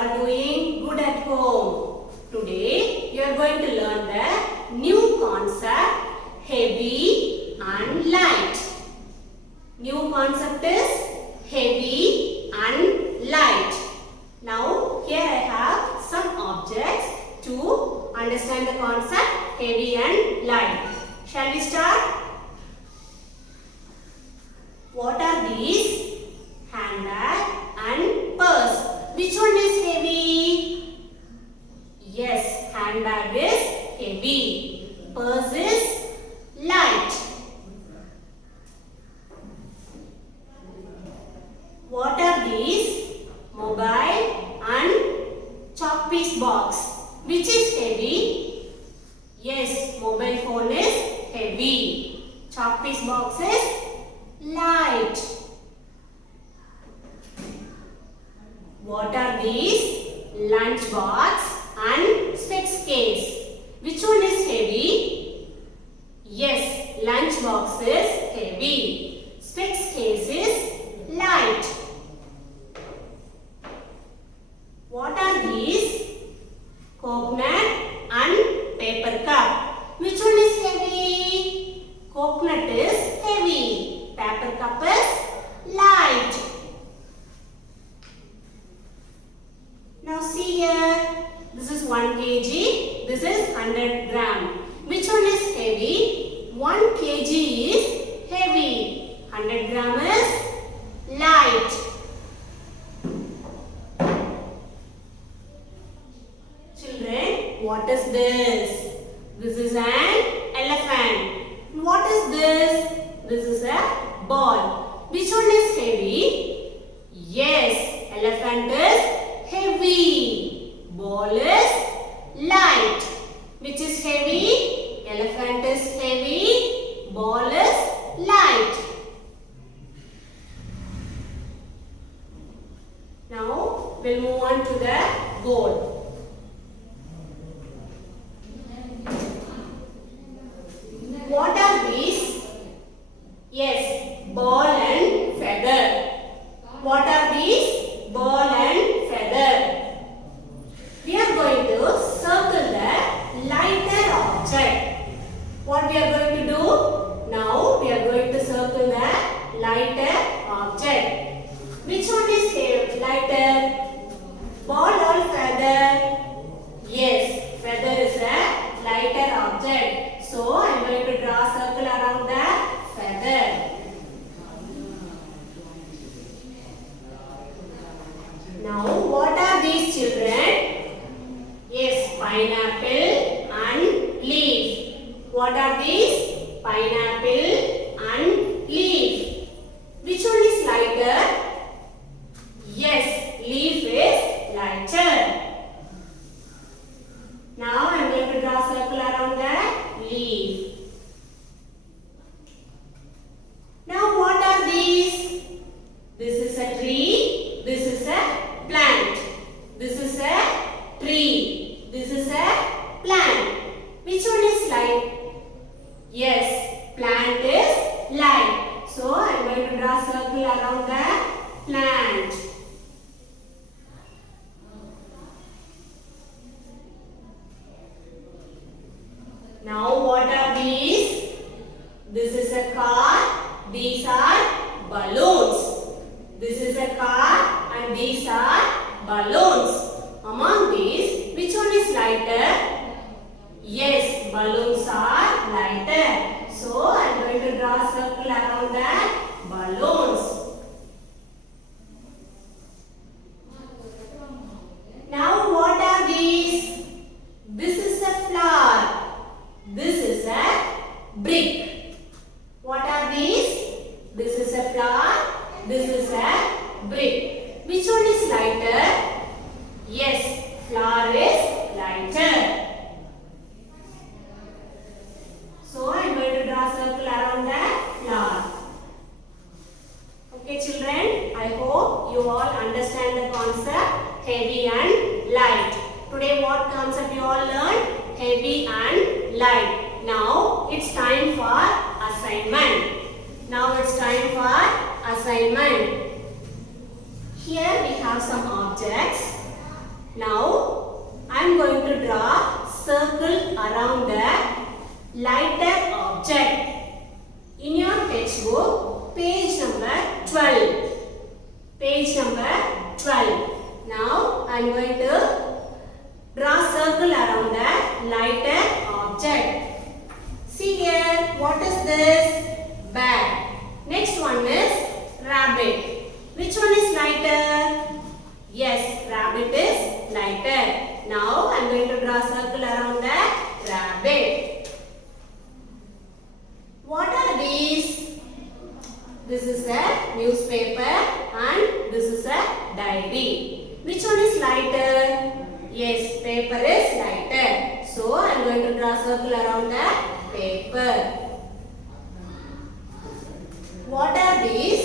are doing good at home. Today you are going to learn the new concept heavy and light. New concept is heavy and light. Now here I have some objects to understand the concept heavy and light. Shall we start? What are these? Handbag and purse. Which one is heavy? Yes, handbag is heavy. Purse is light. What are these? Mobile and chalk piece box. Which is heavy? Yes, mobile phone is heavy. Chalk piece box is light. What are these? Lunch box and specs case. Which one is heavy? Yes, lunch box is heavy. Specs case is light. What are these? Coconut and paper cup. Which one is heavy? Coconut is heavy. Paper cup is light. Now see here, this is 1 kg, this is 100 gram. Which one is heavy? 1 kg is heavy, 100 gram is light. Children, what is this? This is an elephant. What is this? This is a ball. Which one is heavy? Yes, elephant is heavy. Ball is light. Which is heavy? Elephant is heavy. Ball is light. Now we'll move on to the board. What are these? Yes, ball and feather. What are these? Ball and feather. We are going to circle the lighter object. What we are going to do? Now we are going to circle the lighter object. Which one is lighter? Ball or feather? Yes, feather is a lighter object. So I am going to draw a circle around the feather. Now what are these children? Yes, pineapple and leaf. What are these? Pineapple and leaf. Which one is lighter? Yes, leaf is lighter. Now I am going to draw a circle around the leaf. Now what are these? This is a tree. This is a plant. This is a tree. This is a plant. Which one is light? Yes, plant is light. So I am going to draw a circle around the plant. Now what are these? This is a car. These are balloons. This is a car and these are balloons. Among these, which one is lighter? Yes, balloons are lighter. So I am going to draw a circle around the balloons. Now what are these? This is a flower. This is a brick. What are these? This is a flower. This is a brick. Which one is lighter? Yes, flower is lighter. So I am going to draw a circle around the flower. Okay children, I hope you all understand the concept heavy and light. Today what concept you all learned? Heavy and light. Now it's time for assignment. Now it's time for assignment. Here we have some objects. Now I am going to draw circle around the lighter object. In your textbook, page number 12. Page number 12. Now I am going to draw circle around the lighter object. See here, what is this? Bag. Next one is rabbit. Which one is lighter? Yes, rabbit is lighter. Now I am going to draw a circle around the rabbit. What are these? This is a newspaper and this is a diary. Which one is lighter? Yes, paper is lighter. So I am going to draw a circle around the paper. What are these?